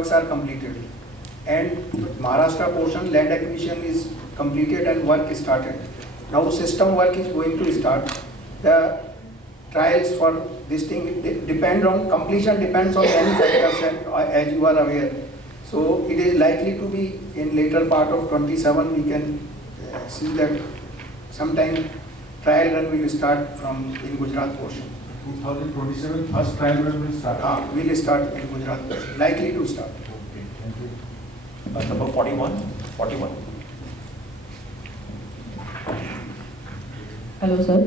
works are completed, and Maharashtra portion land acquisition is completed and work is started. Now system work is going to start. The trials for this thing depend on completion, depends on many factors, and as you are aware. So it is likely to be in later part of 27. We can see that sometime trial run will start from in Gujarat portion. 2027 first trial run will start. Will start in Gujarat portion, likely to start. Okay, thank you. Number 41. 41. Hello sir,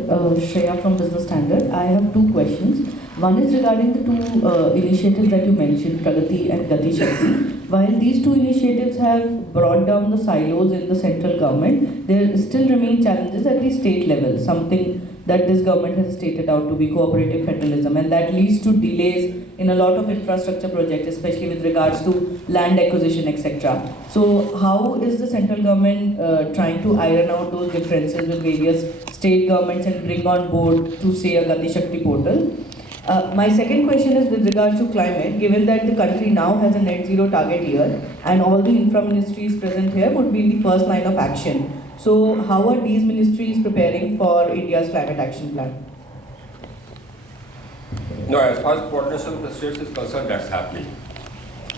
Shreya from Business Standard. I have two questions. One is regarding the two initiatives that you mentioned, Pragati and Gati Shakti. While these two initiatives have brought down the silos in the central government, there still remain challenges at the state level, something that this government has stated out to be cooperative federalism, and that leads to delays in a lot of infrastructure projects, especially with regards to land acquisition, etc. So how is the central government trying to iron out those differences with various state governments and bring on board to say a Gati Shakti portal? My second question is with regards to climate. Given that the country now has a net zero target year and all the infra ministries present here would be in the first line of action. So how are these ministries preparing for India's climate action plan? No, as far as coordination with the states is concerned, that's happening.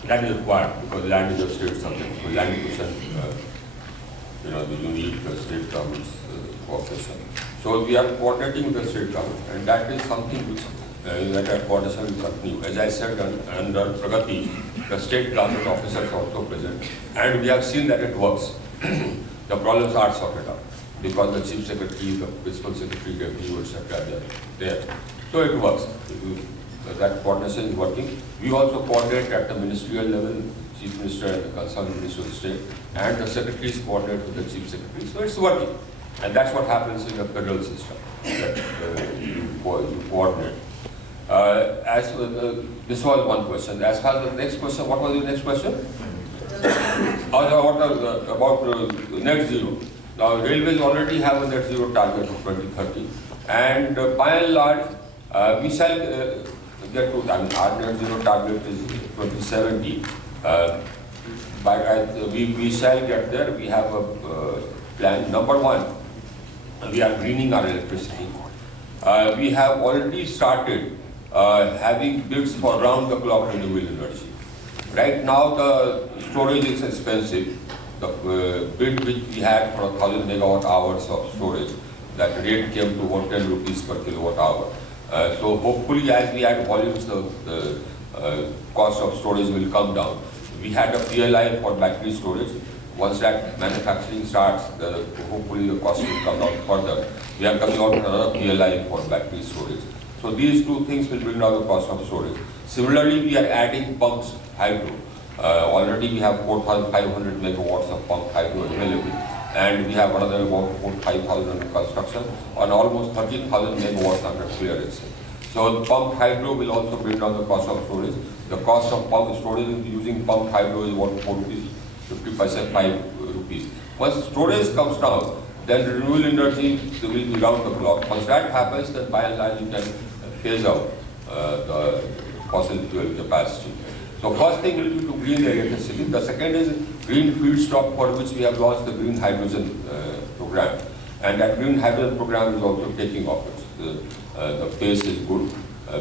That is required because land is a state subject. So land acquisition, you need the state government's cooperation. So we are coordinating with the state government, and that is something which that coordination will continue. As I said, under Pragati, the state government officers are also present, and we have seen that it works. The problems are sorted out because the chief secretary, the principal secretary, deputy, etc. are there. So it works. That coordination is working. We also coordinate at the ministerial level, chief minister and the concerned minister of state, and the secretaries coordinate with the chief secretary. So it's working, and that's what happens in the federal system. That you coordinate. This was one question. As far as the next question, what was the next question? About net zero. Now, railways already have a net zero target of 2030, and by and large, we shall get to that. Our net zero target is 2070. But we shall get there. We have a plan. Number one, we are greening our electricity. We have already started having bids for round-the-clock renewable energy. Right now, the storage is expensive. The bid which we had for 1,000 megawatt hours of storage, that rate came to 110 rupees per kilowatt hour. So hopefully, as we add volumes, the cost of storage will come down. We had a PLI for battery storage. Once that manufacturing starts, hopefully the cost will come down further. We are coming out with another PLI for battery storage. So these two things will bring down the cost of storage. Similarly, we are adding pumped hydro. Already we have 4,500 megawatts of pumped hydro available, and we have another about 5,000 under construction, and almost 13,000 megawatts under clearance. So pumped hydro will also bring down the cost of storage. The cost of pumped storage using pumped hydro is about 4 rupees, 50%, 5 rupees. Once storage comes down, then renewable energy will be round the clock. Once that happens, then by and large you can phase out the fossil fuel capacity. So first thing will be to green the electricity. The second is green feedstock, for which we have launched the green hydrogen program. And that green hydrogen program is also taking off. The pace is good.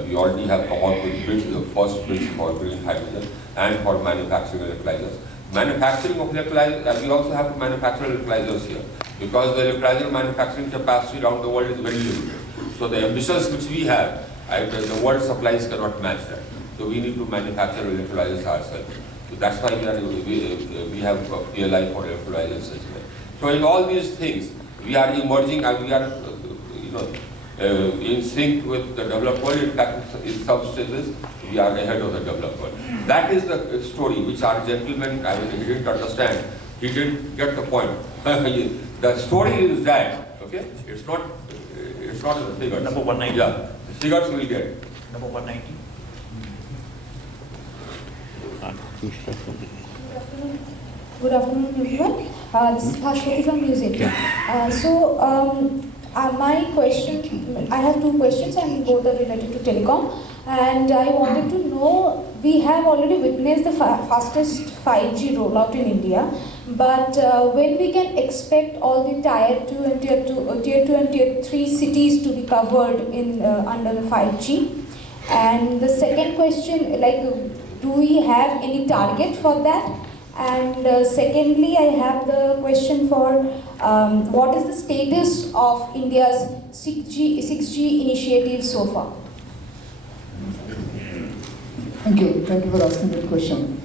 We already have come out with bids, the first bids for green hydrogen and for manufacturing electrolyzers. Manufacturing of electrolyzers, we also have to manufacture electrolyzers here, because the electrolyzer manufacturing capacity around the world is very limited. So the ambitions which we have, the world supplies cannot match that. So we need to manufacture electrolyzers ourselves. So that's why we have a PLI for electrolyzers as well. So in all these things, we are emerging and we are in sync with the developed world. In fact, in some stages, we are ahead of the developed world. That is the story which our gentleman, he didn't understand. He didn't get the point. The story is that, okay? It's not in the figures. Number 190. Yeah, the figures will get. Number 190. Good afternoon, everyone. This is Bhashwati from Music. My question, I have two questions and both are related to telecom. And I wanted to know we have already witnessed the fastest 5G rollout in India, but when we can expect all the tier 2 and tier 3 cities to be covered in under the 5G? And the second question, like, do we have any target for that? And secondly, I have the question for what is the status of India's 6G initiative so far? Thank you. Thank you for asking that question.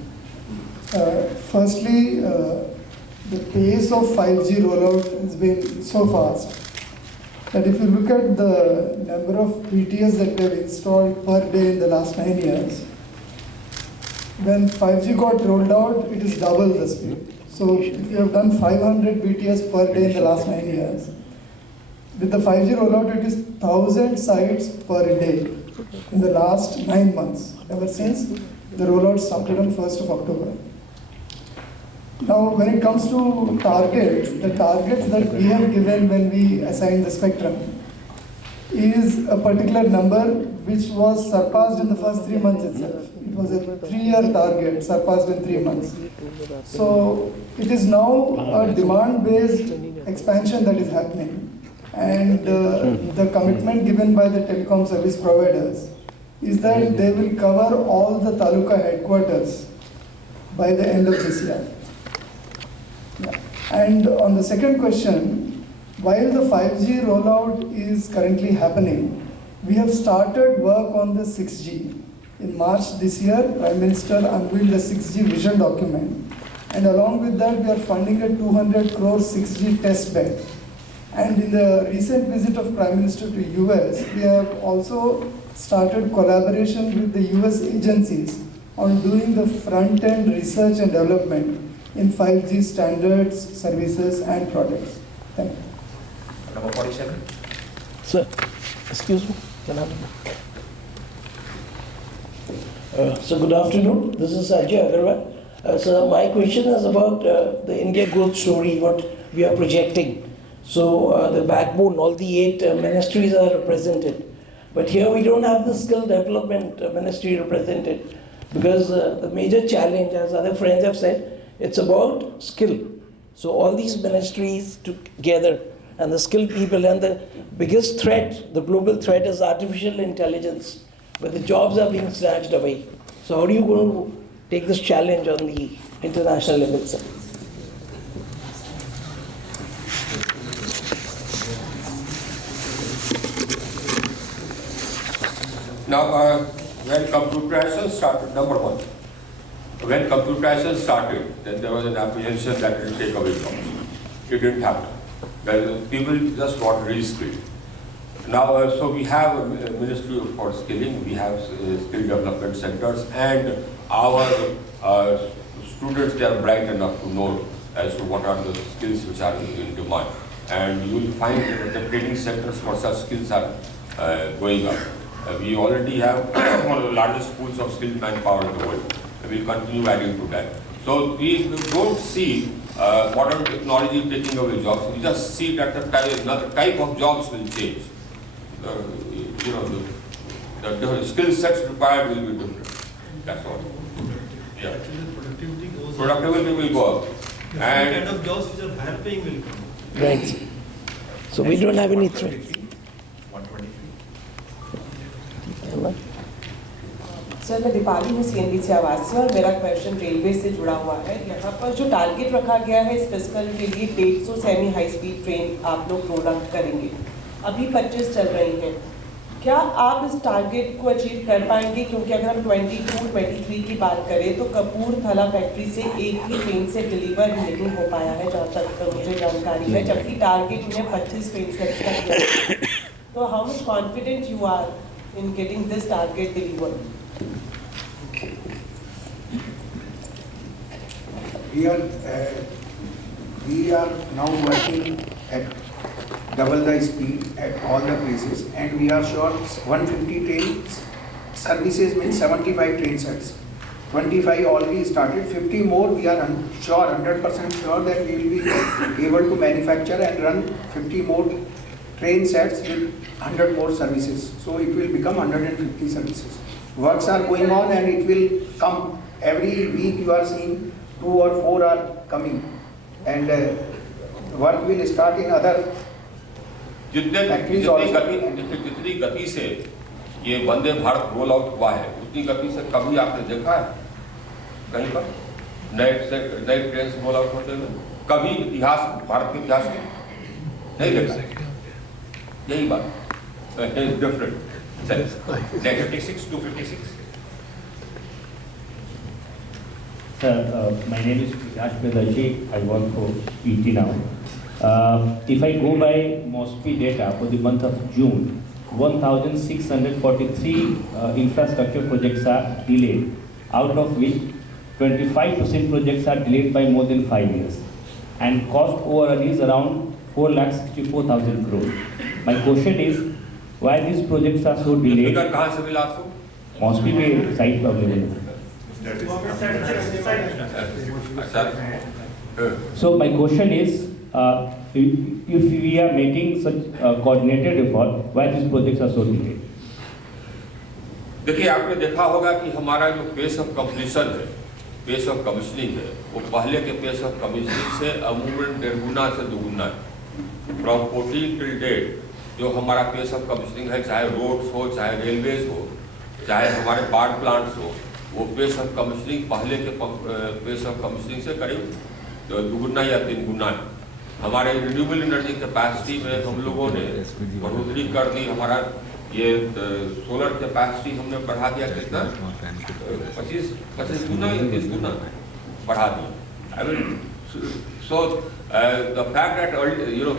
Firstly, the pace of 5G rollout has been so fast that if you look at the number of BTS that we have installed per day in the last 9 years, when 5G got rolled out, it is double the speed. So if you have done 500 BTS per day in the last 9 years, with the 5G rollout, it is 1,000 sites per day in the last 9 months, ever since the rollout started on 1st of October. Now, when it comes to targets, the targets that we have given when we assigned the spectrum is a particular number which was surpassed in the first 3 months itself. It was a 3-year target surpassed in 3 months. So it is now a demand-based expansion that is happening. And the commitment given by the telecom service providers is that they will cover all the taluka headquarters by the end of this year. Yeah. And on the second question, while the 5G rollout is currently happening, we have started work on the 6G. In March this year, Prime Minister unveiled a 6G vision document. And along with that, we are funding a 200 crore 6G test bed. And in the recent visit of Prime Minister to US, we have also started collaboration with the US agencies on doing the front-end research and development in 5G standards, services, and products. Thank you. Number 47. Sir, excuse me. So good afternoon. This is Ajay Agarwal. So my question is about the India growth story, what we are projecting. So the backbone, all the 8 ministries are represented. But here we don't have the skill development ministry represented, because the major challenge, as other friends have said, it's about skill. So all these ministries together and the skilled people, and the biggest threat, the global threat, is artificial intelligence, where the jobs are being snatched away. So how are you going to take this challenge on the international level, sir? Now, when computerization started, number one, when computerization started, then there was an apprehension that it will take away jobs. It didn't happen. People just got reskilled. Now, so we have a Ministry for Skilling, we have skill development centers, and our students, they are bright enough to know as to what are the skills which are in demand. And you will find that the training centers for such skills are going up. We already have one of the largest pools of skilled manpower in the world. We will continue adding to that. So we don't see modern technology taking away jobs. We just see that another type of jobs will change. The skill sets required will be different. That's all. Yeah. Productivity will go up. And kind of jobs which are higher paying will come. Right. So we don't have any threat. 123. Sir मैं दीपाली हूँ CNB से आवाज़ से, और मेरा question railway से जुड़ा हुआ है। यहाँ पर जो टारगेट रखा गया है इस फिस्कल के लिए 150 सेमी हाई स्पीड ट्रेन आप लोग प्रोडक्ट करेंगे, अभी 25 चल रही हैं। क्या आप इस टारगेट को अचीव कर पाएंगे? क्योंकि अगर हम 22-23 की बात करें तो कपूरथला फैक्ट्री से एक ही ट्रेन से डिलीवर नहीं हो पाया है, जहाँ तक मुझे जानकारी है, जबकि टारगेट उन्हें 25 ट्रेन से किया है। तो how much confident you are in getting this target delivered? We are now working at double the speed at all the places, and we are sure 150 train services means 75 train sets. 25 already started, 50 more we are sure, 100% sure that we will be able to manufacture and run 50 more train sets with 100 more services. So it will become 150 services. Works are going on and it will come. Every week you are seeing 2 or 4 are coming. And work will start in other factories also. जितनी गति से ये Vande Bharat roll out हुआ है, उतनी गति से कभी आपने देखा है कहीं पर नए ट्रेन रोल आउट होते हुए? कभी इतिहास, भारत के इतिहास में नहीं देखा। यही बात is different. 56 to 56. Sir, my name is Prakash Bedashi. I work for ET now. If I go by MOSPI data for the month of June, 1,643 infrastructure projects are delayed, out of which 25% projects are delayed by more than 5 years. And cost overrun is around 4,64,000 crore. My question is, why these projects are so delayed? कहाँ से मिला आपको? MOSPI पे site पर available है। So my question is, if we are making such coordinated effort, why these projects are so delayed? देखिए, आपने देखा होगा कि हमारा जो पेस ऑफ कंप्लीशन है, पेस ऑफ कमिश्निंग है, वो पहले के पेस ऑफ कमिश्निंग से अमूमन 1.5 गुना से 2 गुना है। फ्रॉम 14 टिल डेट जो हमारा पेस ऑफ कमिश्निंग है, चाहे रोड्स हो, चाहे रेलवेज हो, चाहे हमारे पावर प्लांट्स हो, वो पेस ऑफ कमिश्निंग पहले के पेस ऑफ कमिश्निंग से करीब 2 गुना या 3 गुना है। हमारे रिन्यूएबल एनर्जी कैपेसिटी में हम लोगों ने बढ़ोतरी कर दी। हमारा ये सोलर कैपेसिटी हमने बढ़ा दिया, कितना 25 गुना या 30 गुना बढ़ा दिया। I mean, so the fact that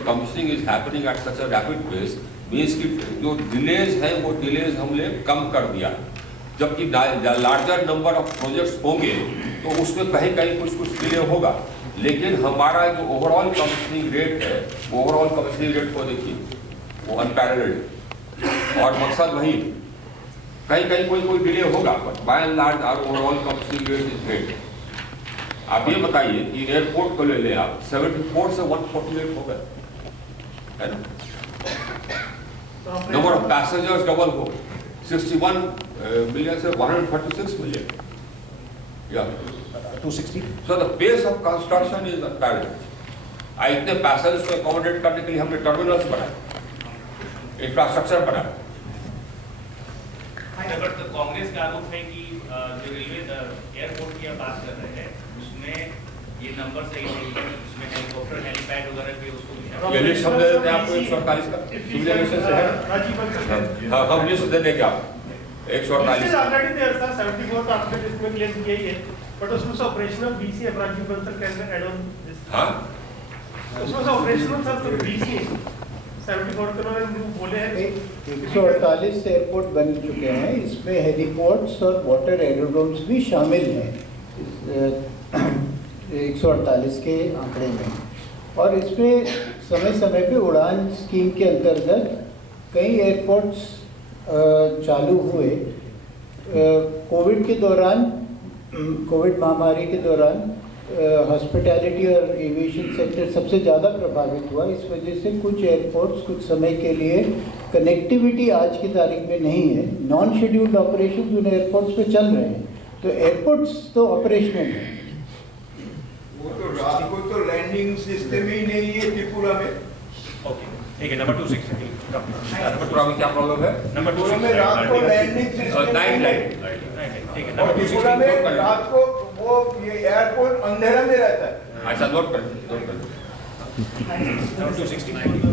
commissioning is happening at such a rapid pace means कि जो delays हैं वो delays हमने कम कर दिया। जबकि लार्जर नंबर ऑफ प्रोजेक्ट्स होंगे तो उसमें कहीं कहीं कुछ डिले होगा, लेकिन हमारा जो ओवरऑल कमिश्निंग रेट है, ओवरऑल कमिश्निंग रेट को देखिए, वो अनपैरेलल्ड, और मकसद वही, कहीं कहीं कोई डिले होगा, but by and large our overall commissioning rate is great. आप ये बताइए कि एयरपोर्ट को ले लें आप, 74 से 148 हो गए, है ना? नंबर ऑफ पैसेंजर्स डबल हो, 61 मिलियन से 136 मिलियन, या 260. So the pace of construction is unparalleled. इतने पैसेंजर्स को अकोमोडेट करने के लिए हमने टर्मिनल्स बनाए, इंफ्रास्ट्रक्चर बनाए। बट कांग्रेस का आरोप है कि जो रेलवे एयरपोर्ट की आप बात कर रहे हैं उसमें ये नंबर सही नहीं है, उसमें हेलीकॉप्टर हेलीपैड वगैरह पे उसको ये लिस्ट हम दे देते हैं आपको 148 का, सिविल एविएशन से है। हाँ, हम लिस्ट दे देंगे आपको 148। ऑलरेडी देयर सर 74 का आपने इसमें क्लेम किया ही है, बट उसमें से ऑपरेशनल बीसी अपराधी बंतर कैसे ऐड ऑन दिस? हाँ, उसमें से ऑपरेशनल सर तो बीसी 74 करोड़ बोले हैं। 148 एयरपोर्ट बन चुके हैं, इसमें हेलीपोर्ट्स और वाटर एरोड्रोम्स भी शामिल हैं 148 के आंकड़े में। और इसमें समय समय पे उड़ान स्कीम के अंतर्गत कई एयरपोर्ट्स चालू हुए। कोविड के दौरान, कोविड महामारी के दौरान हॉस्पिटैलिटी और एविएशन सेक्टर सबसे ज़्यादा प्रभावित हुआ। इस वजह से कुछ एयरपोर्ट्स कुछ समय के लिए कनेक्टिविटी आज की तारीख में नहीं है, नॉन शेड्यूल्ड ऑपरेशन उन एयरपोर्ट्स पे चल रहे हैं, तो एयरपोर्ट्स तो ऑपरेशनल हैं। वो तो रात को तो लैंडिंग सिस्टम ही नहीं है त्रिपुरा में। ओके, ठीक है। नंबर 260 त्रिपुरा में क्या प्रॉब्लम है? नंबर 260 में रात को लैंडिंग सिस्टम ठीक है। और त्रिपुरा में रात को वो ये एयरपोर्ट अंधेरा में रहता है। अच्छा, नोट कर नंबर 260 मणिपुर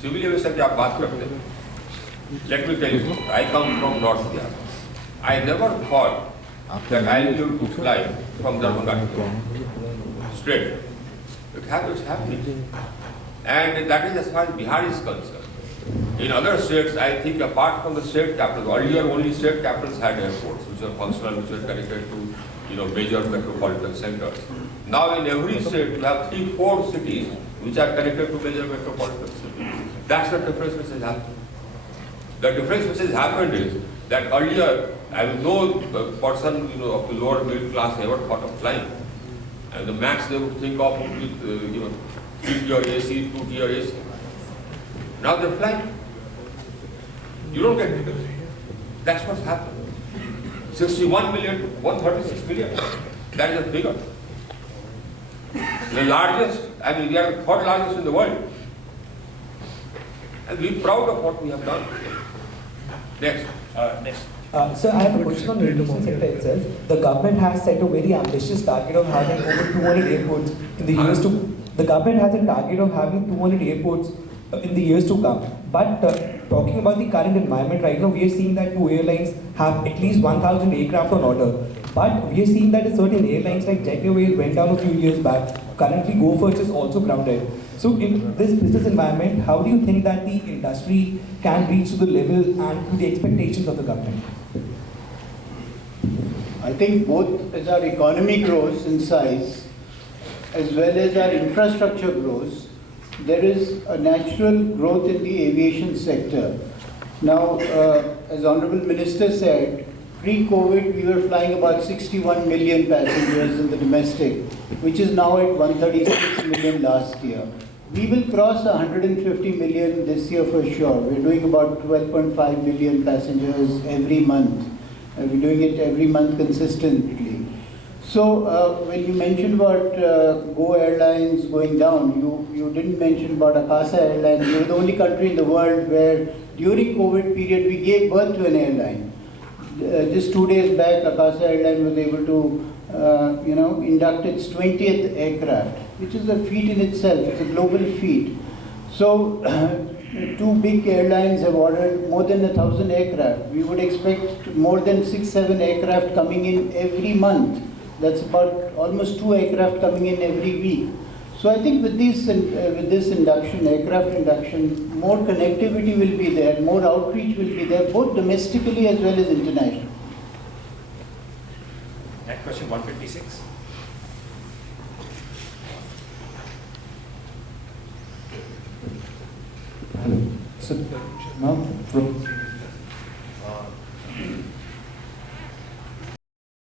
सिविल एविएशन की आप बात करते हैं। Let me tell you, I come from North India. I never thought that I'll be able to fly from Darbhanga straight. It's happening. And that is as far as Bihar is concerned. In other states, I think apart from the state capitals, earlier only state capitals had airports which are functional, which are connected to major metropolitan centers. Now in every state, you have 3-4 cities which are connected to major metropolitan cities. That's the difference which has happened. The difference which has happened is that earlier, I mean, no person, you know, of the lower middle class ever thought of flying. And the max they would think of would be, you know, 3-tier AC, 2-tier AC. Now they're flying. You don't get it. That's what's happened. 61 million to 136 million. That is the figure. The largest, I mean, we are the third largest in the world. And we're proud of what we have done. Next. Next. Sir, I have a question on the aviation sector itself. The government has set a very ambitious target of having over 200 airports in the years to. The government has a target of having 200 airports in the years to come. But talking about the current environment right now, we are seeing that 2 airlines have at least 1,000 aircraft on order. But we are seeing that certain airlines like Jet Airways went down a few years back. Currently, Go First is also grounded. So in this business environment, how do you think that the industry can reach to the level and to the expectations of the government? I think both as our economy grows in size, as well as our infrastructure grows, there is a natural growth in the aviation sector. Now, as Honorable Minister said, pre-COVID we were flying about 61 million passengers in the domestic, which is now at 136 million last year. We will cross 150 million this year for sure. We're doing about 12.5 million passengers every month. We're doing it every month consistently. So when you mentioned about Go Airlines going down, you didn't mention about Akasa Airlines. We were the only country in the world where during COVID period we gave birth to an airline. Just 2 days back, Akasa Airlines was able to induct its 20th aircraft, which is a feat in itself. It's a global feat. So 2 big airlines have ordered more than 1,000 aircraft. We would expect more than 6-7 aircraft coming in every month. That's about almost 2 aircraft coming in every week. So I think with this induction, aircraft induction, more connectivity will be there, more outreach will be there, both domestically as well as internationally. Next question 156. Hello. So now from